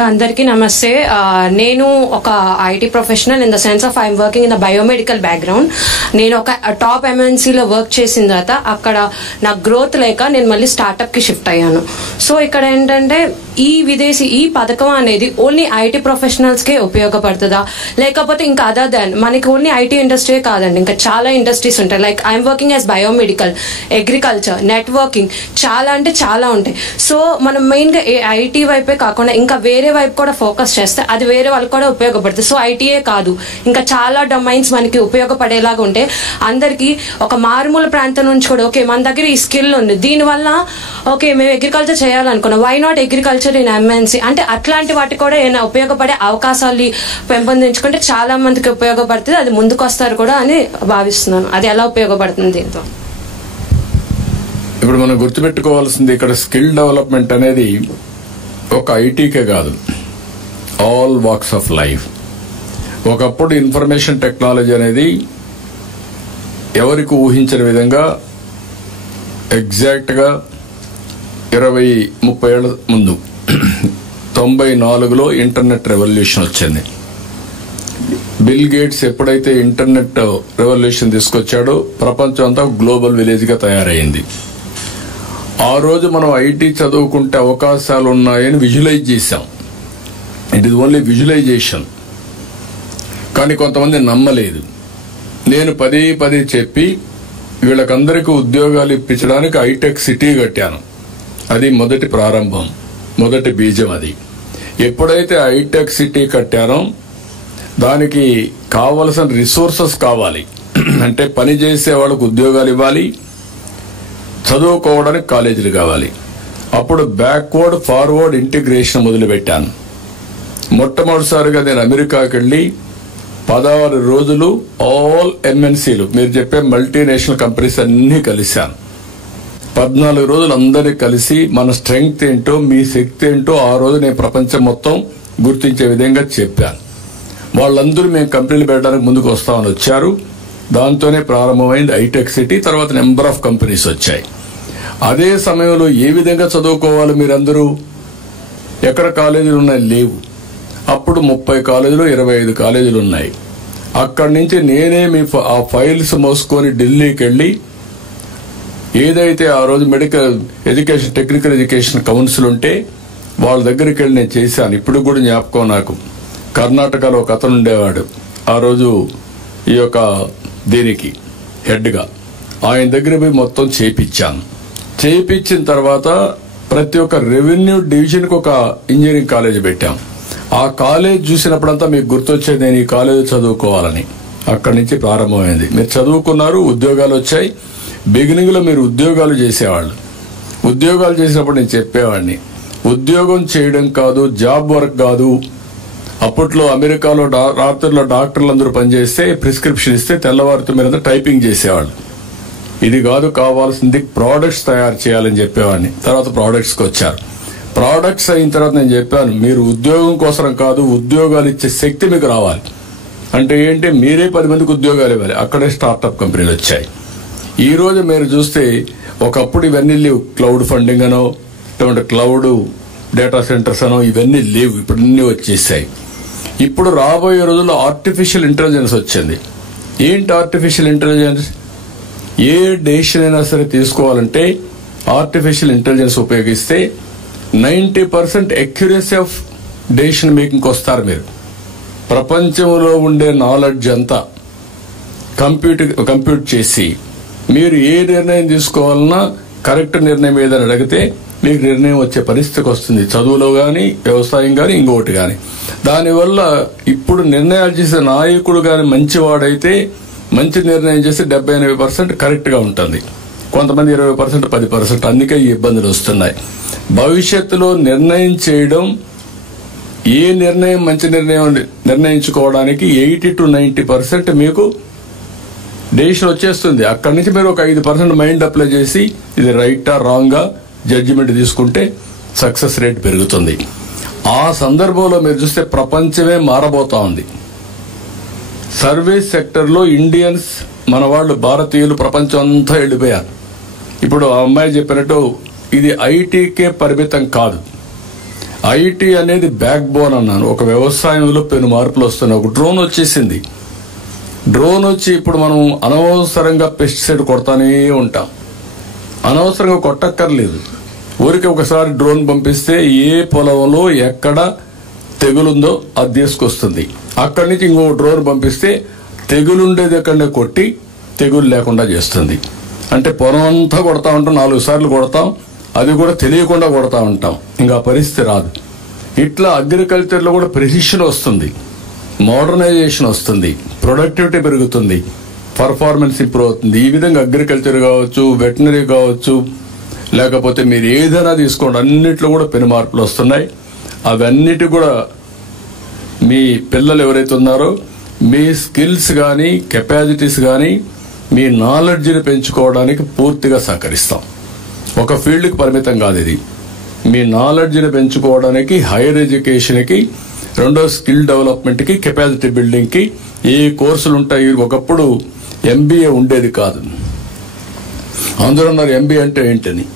అందరికీ నమస్తే. నేను ఒక IT professional in the sense of I'm working in the biomedical background. నేను ఒక టాప్ ఎంఎన్సీలో వర్క్ చేసిన తర్వాత అక్కడ నాకు గ్రోత్ లేక నేను మళ్ళీ స్టార్ట్అప్కి షిఫ్ట్ అయ్యాను. సో ఇక్కడ ఏంటంటే ఈ పథకం అనేది ఓన్లీ ఐటీ ప్రొఫెషనల్స్కే ఉపయోగపడుతుందా, లేకపోతే ఇంకా అదర్ దాన్ మనకి ఓన్లీ ఐటీ ఇండస్ట్రీ కాదండి, ఇంకా చాలా ఇండస్ట్రీస్ ఉంటాయి. Like I'm working as biomedical, agriculture, networking, చాలా అంటే చాలా ఉంటాయి. సో మనం మెయిన్గా ఐటీ వైపే కాకుండా ఇంకా వేరే వైపు కూడా ఫోకస్ చేస్తే అది వేరే వాళ్ళకి కూడా ఉపయోగపడుతుంది. సో ఐటీఏ కాదు, ఇంకా చాలా డొమైన్స్ మనకి ఉపయోగపడేలాగా ఉంటే అందరికీ ఒక మారుమూల ప్రాంతం నుంచి కూడా ఓకే మన దగ్గర ఈ స్కిల్ ఉంది, దీనివల్ల ఓకే మేము అగ్రికల్చర్ చేయాలనుకున్నాం, why not agriculture in MNC అంటే అట్లాంటి వాటికి కూడా ఏమైనా ఉపయోగపడే అవకాశాలు పెంపొందించుకుంటే చాలా మందికి ఉపయోగపడుతుంది, అది ముందుకు వస్తారు కూడా అని భావిస్తున్నాను. అది ఎలా ఉపయోగపడుతుంది దీంతో? ఇప్పుడు మనం గుర్తుపెట్టుకోవాల్సింది ఇక్కడ స్కిల్ డెవలప్మెంట్ అనేది ఒక ఐటీకే కాదు, ఆల్ వాక్స్ ఆఫ్ లైఫ్. ఒకప్పుడు ఇన్ఫర్మేషన్ టెక్నాలజీ అనేది ఎవరికి ఊహించని విధంగా ఎగ్జాక్ట్గా 20-30 ఏళ్ల ముందు 94లో ఇంటర్నెట్ రెవల్యూషన్ వచ్చింది. బిల్ గేట్స్ ఎప్పుడైతే ఇంటర్నెట్ రెవల్యూషన్ తీసుకొచ్చాడో ప్రపంచం అంతా గ్లోబల్ విలేజ్గా తయారైంది. ఆ రోజు మనం ఐటీ చదువుకుంటే అవకాశాలు ఉన్నాయని విజువలైజ్ చేశాం. It is only visualisation. కానీ కొంతమంది నమ్మలేదు. నేను పదే చెప్పి వీళ్ళకందరికీ ఉద్యోగాలు ఇప్పించడానికి హైటెక్ సిటీ కట్టాను. అది మొదటి ప్రారంభం, మొదటి బీజం. అది ఎప్పుడైతే హైటెక్ సిటీ కట్టానో దానికి కావలసిన రిసోర్సెస్ కావాలి. అంటే పని చేసే వాళ్ళకు ఉద్యోగాలు ఇవ్వాలి, చదువుకోవడానికి కాలేజీలు కావాలి. అప్పుడు బ్యాక్వర్డ్ ఫార్వర్డ్ ఇంటిగ్రేషన్ మొదలుపెట్టాను. మొట్టమొదటిసారిగా నేను అమెరికాకి వెళ్లి 16 రోజులు ఆల్ ఎంఎన్సీలు, మీరు చెప్పే మల్టీనేషనల్ కంపెనీస్ అన్ని కలిశాను. 14 రోజులు అందరినీ కలిసి మన స్ట్రెంగ్త్ ఏంటో, మీ శక్తి ఏంటో ఆ రోజు నేను ప్రపంచం మొత్తం గుర్తించే విధంగా చెప్పాను. వాళ్ళందరూ మేము కంపెనీలు పెట్టడానికి ముందుకు వస్తామని వచ్చారు. దాంతోనే ప్రారంభమైంది హైటెక్ సిటీ. తర్వాత నెంబర్ ఆఫ్ కంపెనీస్ వచ్చాయి. అదే సమయంలో ఏ విధంగా చదువుకోవాలి మీరందరూ, ఎక్కడ కాలేజీలు ఉన్నాయి లేవు. అప్పుడు 30 కాలేజీలు 25 కాలేజీలు ఉన్నాయి. అక్కడి నుంచి నేనే ఆ ఫైల్స్ మోసుకొని ఢిల్లీకి వెళ్లి ఏదైతే ఆ రోజు medical education technical education council ఉంటే వాళ్ళ దగ్గరికి వెళ్ళి నేను చేశాను. ఇప్పుడు కూడా జ్ఞాపకం నాకు. కర్ణాటకలో ఒక అతను ఉండేవాడు ఆ రోజు ఈ యొక్క దీనికి హెడ్గా. ఆయన దగ్గర పోయి మొత్తం చేయించాను. చేయించిన తర్వాత ప్రతి ఒక్క రెవెన్యూ డివిజన్కి ఒక ఇంజనీరింగ్ కాలేజ్ పెట్టాం. ఆ కాలేజ్ చూసినప్పుడంతా మీకు గుర్తొచ్చేది నేను ఈ కాలేజ్ చదువుకోవాలని. అక్కడి నుంచి ప్రారంభమైంది. మీరు చదువుకున్నారు, ఉద్యోగాలు వచ్చాయి. బిగినింగ్ లో మీరు ఉద్యోగాలు చేసేవాళ్ళు. ఉద్యోగాలు చేసినప్పుడు నేను చెప్పేవాడిని, ఉద్యోగం చేయడం కాదు, జాబ్ వర్క్ కాదు. అప్పట్లో అమెరికాలో రాత్రుల్లో డాక్టర్లు అందరూ పనిచేస్తే ప్రిస్క్రిప్షన్ ఇస్తే తెల్లవారితో మీరంతా టైపింగ్ చేసేవాళ్ళు. ఇది కాదు, కావాల్సింది ప్రోడక్ట్స్ తయారు చేయాలని చెప్పేవాడిని. తర్వాత ప్రోడక్ట్స్కి వచ్చారు. ప్రోడక్ట్స్ అయిన తర్వాత నేను చెప్పాను, మీరు ఉద్యోగం కోసం కాదు, ఉద్యోగాలు ఇచ్చే శక్తి మీకు రావాలి. అంటే ఏంటి, మీరే 10 మందికి ఉద్యోగాలు ఇవ్వాలి. అక్కడే స్టార్ట్అప్ కంపెనీలు వచ్చాయి. ఈ రోజు మీరు చూస్తే ఒకప్పుడు ఇవన్నీ లేవు. క్లౌడ్ ఫండింగ్ అనో, ఇటువంటి క్లౌడ్ డేటా సెంటర్స్ అనో ఇవన్నీ లేవు. ఇప్పుడు అన్నీ వచ్చేసాయి. ఇప్పుడు రాబోయే రోజుల్లో ఆర్టిఫిషియల్ ఇంటెలిజెన్స్ వచ్చింది. ఏంటి ఆర్టిఫిషియల్ ఇంటెలిజెన్స్? ఏ డెసిషన్ అయినా సరే తీసుకోవాలంటే ఆర్టిఫిషియల్ ఇంటెలిజెన్స్ ఉపయోగిస్తే 90% అక్యురసీ ఆఫ్ డెసిషన్ మేకింగ్ వస్తారు మీరు. ప్రపంచంలో ఉండే నాలెడ్జ్ అంతా కంప్యూట్ చేసి మీరు ఏ నిర్ణయం తీసుకోవాలన్నా కరెక్ట్ నిర్ణయం ఏదని అడిగితే మీకు నిర్ణయం వచ్చే పరిస్థితికి వస్తుంది. చదువులో కానీ, వ్యవసాయం కానీ, ఇంకొకటి కానీ. దానివల్ల ఇప్పుడు నిర్ణయాలు చేసే నాయకుడు కానీ మంచివాడైతే మంచి నిర్ణయం చేసి 70-80% కరెక్ట్ గా ఉంటుంది. కొంతమంది 20%, 10%. అందుకే ఈ ఇబ్బందులు వస్తున్నాయి. భవిష్యత్తులో నిర్ణయం చేయడం, ఏ నిర్ణయం మంచి నిర్ణయం నిర్ణయించుకోవడానికి 80-90% మీకు డెసిషన్ వచ్చేస్తుంది. అక్కడి నుంచి మీరు ఒక 5% మైండ్ అప్లై చేసి ఇది రైటా రాంగా జడ్జిమెంట్ తీసుకుంటే సక్సెస్ రేట్ పెరుగుతుంది. ఆ సందర్భంలో మీరు చూస్తే ప్రపంచమే మారబోతా ఉంది. సర్వీస్ సెక్టర్లో ఇండియన్స్, మన వాళ్ళు భారతీయులు ప్రపంచం అంతా వెళ్ళిపోయారు. ఇప్పుడు ఆ అమ్మాయి చెప్పినట్టు ఇది ఐటీకే పరిమితం కాదు. ఐటీ అనేది బ్యాక్ బోన్ అన్నాను. ఒక వ్యవసాయంలో పెను మార్పులు వస్తున్నాయి. ఒక డ్రోన్ వచ్చేసింది. డ్రోన్ వచ్చి ఇప్పుడు మనం అనవసరంగా పెస్టిసైడ్ కొడతానే ఉంటాం. అనవసరంగా కొట్టక్కర్లేదు. ఊరికి ఒకసారి డ్రోన్ పంపిస్తే ఏ పొలంలో ఎక్కడ తెగులుందో అది తీసుకొస్తుంది. అక్కడి నుంచి ఇంకో డ్రోన్ పంపిస్తే తెగులుండేది ఎక్కడనే కొట్టి తెగులు లేకుండా చేస్తుంది. అంటే పొలం అంతా కొడతా ఉంటాం, 4 సార్లు కొడతాం, అది కూడా తెలియకుండా కొడతా ఉంటాం. ఇంకా పరిస్థితి రాదు. ఇట్లా అగ్రికల్చర్లో కూడా ప్రెసిషన్ వస్తుంది, మోడర్నైజేషన్ వస్తుంది, ప్రొడక్టివిటీ పెరుగుతుంది, పర్ఫార్మెన్స్ ఇంప్రూవ్ అవుతుంది. ఈ విధంగా అగ్రికల్చర్ కావచ్చు, వెటనరీ కావచ్చు, లేకపోతే మీరు ఏదైనా తీసుకోండి, అన్నిట్లో కూడా పెను మార్పులు వస్తున్నాయి. అవన్నిటి కూడా మీ పిల్లలు ఎవరైతే ఉన్నారో మీ స్కిల్స్ కానీ కెపాసిటీస్ కానీ మీ నాలెడ్జ్ని పెంచుకోవడానికి పూర్తిగా సహకరిస్తాం. ఒక ఫీల్డ్కి పరిమితం కాదు ఇది. మీ నాలెడ్జ్ని పెంచుకోవడానికి, హైయర్ ఎడ్యుకేషన్కి, రెండో స్కిల్ డెవలప్మెంట్కి, కెపాసిటీ బిల్డింగ్కి ఏ కోర్సులు ఉంటాయి. ఒకప్పుడు ఎంబీఏ ఉండేది కాదు. అందరూ ఉన్నారు ఎంబీఏ అంటే ఏంటని.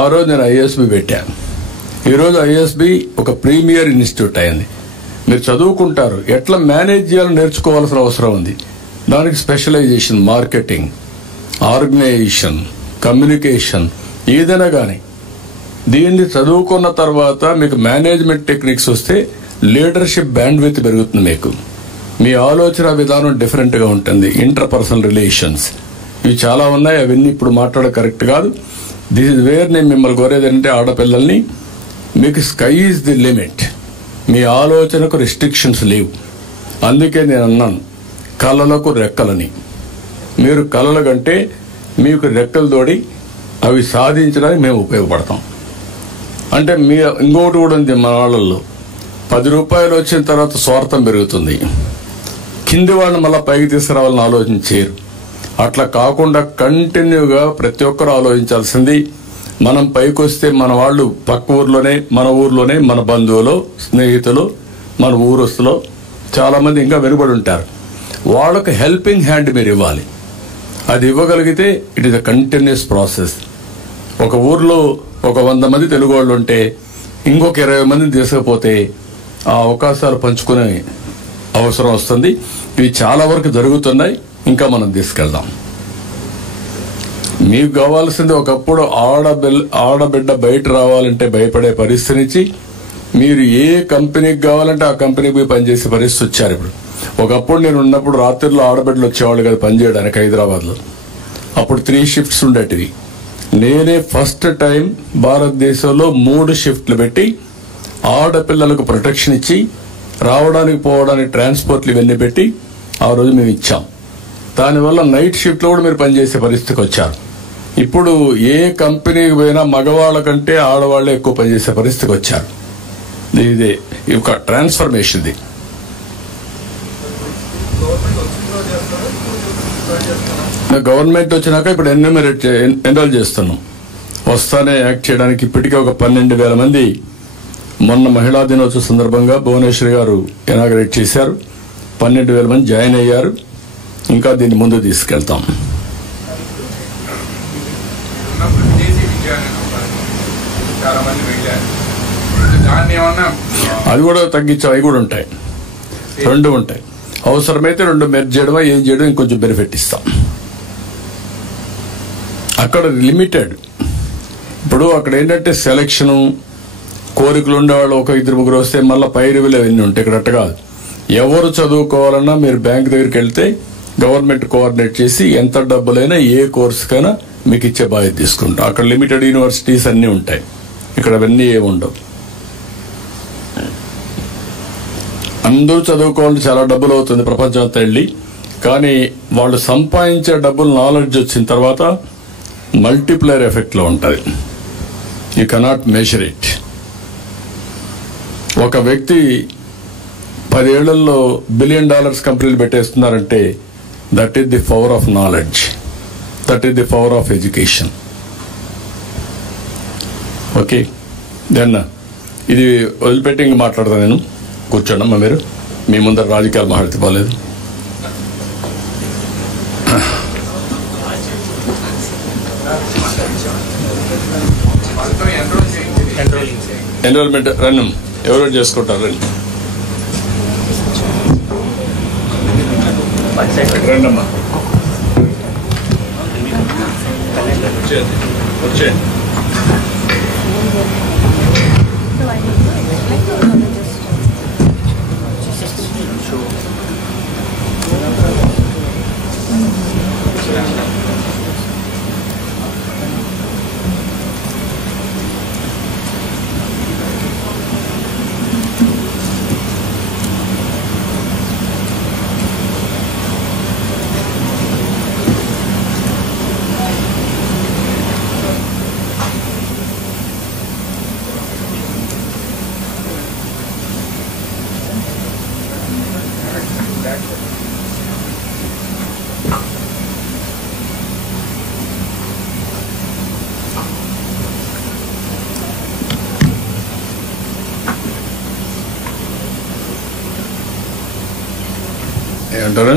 ఆ రోజు నేను ఐఎస్బి పెట్టాను. ఈరోజు ఐఎస్బి ఒక ప్రీమియర్ ఇన్స్టిట్యూట్ అయింది. మీరు చదువుకుంటారు, ఎట్లా మేనేజ్ చేయాలో నేర్చుకోవాల్సిన అవసరం ఉంది. దానికి స్పెషలైజేషన్, మార్కెటింగ్, ఆర్గనైజేషన్, కమ్యూనికేషన్, ఏదైనా కానీ దీన్ని చదువుకున్న తర్వాత మీకు మేనేజ్మెంట్ టెక్నిక్స్ వస్తే లీడర్షిప్ బ్యాండ్విడ్త్ పెరుగుతుంది. మీకు మీ ఆలోచన విధానం డిఫరెంట్గా ఉంటుంది. ఇంటర్పర్సనల్ రిలేషన్స్ ఇవి చాలా ఉన్నాయి. అవన్నీ ఇప్పుడు మాట్లాడడం కరెక్ట్ కాదు. దిస్ ఇస్ వేర్ నేను మిమ్మల్ని కోరేది అంటే ఆడపిల్లల్ని, మీకు స్కై ఈజ్ ది లిమిట్. మీ ఆలోచనకు రెస్ట్రిక్షన్స్ లేవు. అందుకే నేను అన్నాను కళలకు రెక్కలని. మీరు కళల కంటే మీకు రెక్కలు తోడి అవి సాధించడానికి మేము ఉపయోగపడతాం. అంటే మీ ఇంకొకటి కూడా ఉంది మన వాళ్ళల్లో, 10 రూపాయలు వచ్చిన తర్వాత స్వార్థం పెరుగుతుంది. కింది వాళ్ళని మళ్ళీ పైకి తీసుకురావాలని ఆలోచించారు. అట్లా కాకుండా కంటిన్యూగా ప్రతి ఒక్కరు ఆలోచించాల్సింది. మనం పైకి వస్తే మన వాళ్ళు పక్క ఊర్లోనే, మన ఊర్లోనే, మన బంధువులు, స్నేహితులు, మన ఊరస్తులో చాలా మంది ఇంకా వెనుబడి ఉంటారు. వాళ్ళకు హెల్పింగ్ హ్యాండ్ మీరు ఇవ్వాలి. అది ఇవ్వగలిగితే it is a continuous process. ఒక ఊర్లో ఒక 100 మంది తెలుగు వాళ్ళు ఉంటే ఇంకొక 20 మందిని తీసుకుపోతే ఆ అవకాశాలు పంచుకునే అవసరం వస్తుంది. ఇవి చాలా వరకు జరుగుతున్నాయి. ఇంకా మనం తీసుకెళ్దాం. మీకు కావాల్సింది ఒకప్పుడు ఆడబిడ్డ బయట రావాలంటే భయపడే పరిస్థితి నుంచి మీరు ఏ కంపెనీకి కావాలంటే ఆ కంపెనీకి పోయి పనిచేసే పరిస్థితి వచ్చారు. ఇప్పుడు ఒకప్పుడు నేను ఉన్నప్పుడు రాత్రిలో ఆడబిడ్డలు వచ్చేవాళ్ళు కదా పనిచేయడానికి హైదరాబాద్లో. అప్పుడు 3 షిఫ్ట్స్ ఉండేటివి. నేనే ఫస్ట్ టైం భారతదేశంలో 3 షిఫ్ట్లు పెట్టి ఆడపిల్లలకు ప్రొటెక్షన్ ఇచ్చి రావడానికి పోవడానికి ట్రాన్స్పోర్ట్లు ఇవన్నీ పెట్టి ఆ రోజు మేము ఇచ్చాం. దానివల్ల నైట్ షిఫ్ట్లో కూడా మీరు పనిచేసే పరిస్థితికి వచ్చారు. ఇప్పుడు ఏ కంపెనీకి పోయినా మగవాళ్ళ కంటే ఆడవాళ్లే ఎక్కువ పనిచేసే పరిస్థితికి వచ్చారు. ఇదే ఒక ట్రాన్స్ఫర్మేషన్. ఇది గవర్నమెంట్ వచ్చినాక ఇప్పుడు ఎన్రోల్ చేస్తున్నాం. వస్తానే యాక్ట్ చేయడానికి ఇప్పటికే ఒక 12,000 మంది మొన్న మహిళా దినోత్సవ సందర్భంగా భువనేశ్వరి గారు ఇనాగరేట్ చేశారు. 12,000 మంది జాయిన్ అయ్యారు. ఇంకా దీన్ని ముందు తీసుకెళ్తాం. అది కూడా తగ్గించాం. అవి కూడా ఉంటాయి, 2 ఉంటాయి. అవసరమైతే 2 మెర్జ్ చేయడమా ఏం చేయడం ఇంకొంచెం బెనిఫిట్ ఇస్తాం. అక్కడ లిమిటెడ్. ఇప్పుడు అక్కడ ఏంటంటే సెలక్షను, కోరికలు ఉండేవాళ్ళు 1-2 వస్తే మళ్ళీ పై రివ్యూలు అవన్నీ ఉంటాయి. ఇక్కడ అట్ట కాదు. ఎవరు చదువుకోవాలన్నా మీరు బ్యాంక్ దగ్గరికి వెళ్తే గవర్నమెంట్ కోఆర్డినేట్ చేసి ఎంత డబ్బులైనా ఏ కోర్సుకైనా మీకు ఇచ్చే బాధ్యత తీసుకుంటాం. అక్కడ లిమిటెడ్ యూనివర్సిటీస్ అన్నీ ఉంటాయి. ఇక్కడ అవన్నీ ఏముండవు. అందరూ చదువుకోవాలంటే చాలా డబ్బులు అవుతుంది ప్రపంచం అంతా వెళ్ళి. కానీ వాళ్ళు సంపాదించే డబ్బులు నాలెడ్జ్ వచ్చిన తర్వాత మల్టిప్లైర్ ఎఫెక్ట్లో ఉంటుంది. You cannot measure it. ఒక వ్యక్తి 10 ఏళ్లలో $1 బిలియన్ కంపెనీలు పెట్టేస్తున్నారంటే that is the power of knowledge, that is the power of education. Okay, then ఇది వదిలిపెట్టి ఇంక మాట్లాడతాను నేను. కూర్చోండమ్మా, మీరు మీ ముందర రాజకీయాలు మాట్లాడితే బాగాలేదు. ఎన్రోల్మెంట్ రన్ ఎవరు చేసుకుంటారు రండి రండమ్మా వచ్చేయండి ఏమంటారు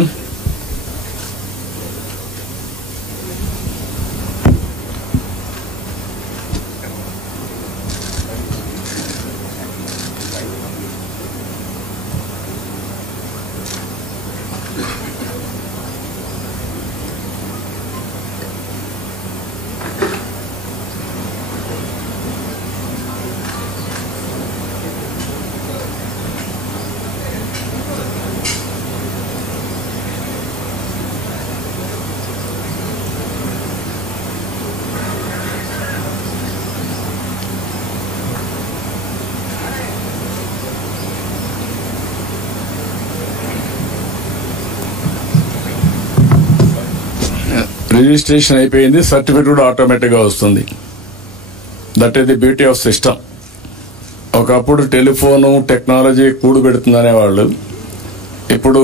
రిజిస్ట్రేషన్ అయిపోయింది సర్టిఫికేట్ కూడా ఆటోమేటిక్గా వస్తుంది that is the beauty of system ఒకప్పుడు టెలిఫోను టెక్నాలజీ కూడుబెడుతుందనేవాళ్ళు ఇప్పుడు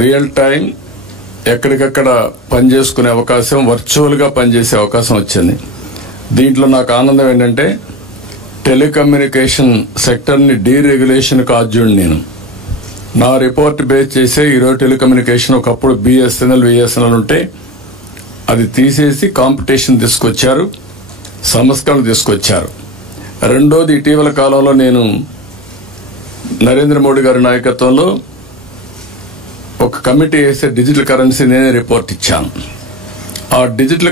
రియల్ టైం ఎక్కడికక్కడ పనిచేసుకునే అవకాశం వర్చువల్గా పనిచేసే అవకాశం వచ్చింది దీంట్లో నాకు ఆనందం ఏంటంటే టెలికమ్యూనికేషన్ సెక్టర్ని డీరెగ్యులేషన్కి ఆద్యుడు నేను నా రిపోర్ట్ బేస్ చేసే ఈరోజు టెలికమ్యూనికేషన్ ఒకప్పుడు బిఎస్ఎన్ఎల్ ఉంటే అది తీసేసి కాంపిటీషన్ తీసుకొచ్చారు సంస్కరణ తీసుకొచ్చారు రెండోది ఇటీవల కాలంలో నేను నరేంద్ర మోడీ గారి నాయకత్వంలో ఒక కమిటీ వేసే డిజిటల్ కరెన్సీ నేనే రిపోర్ట్ ఇచ్చాను ఆ డిజిటల్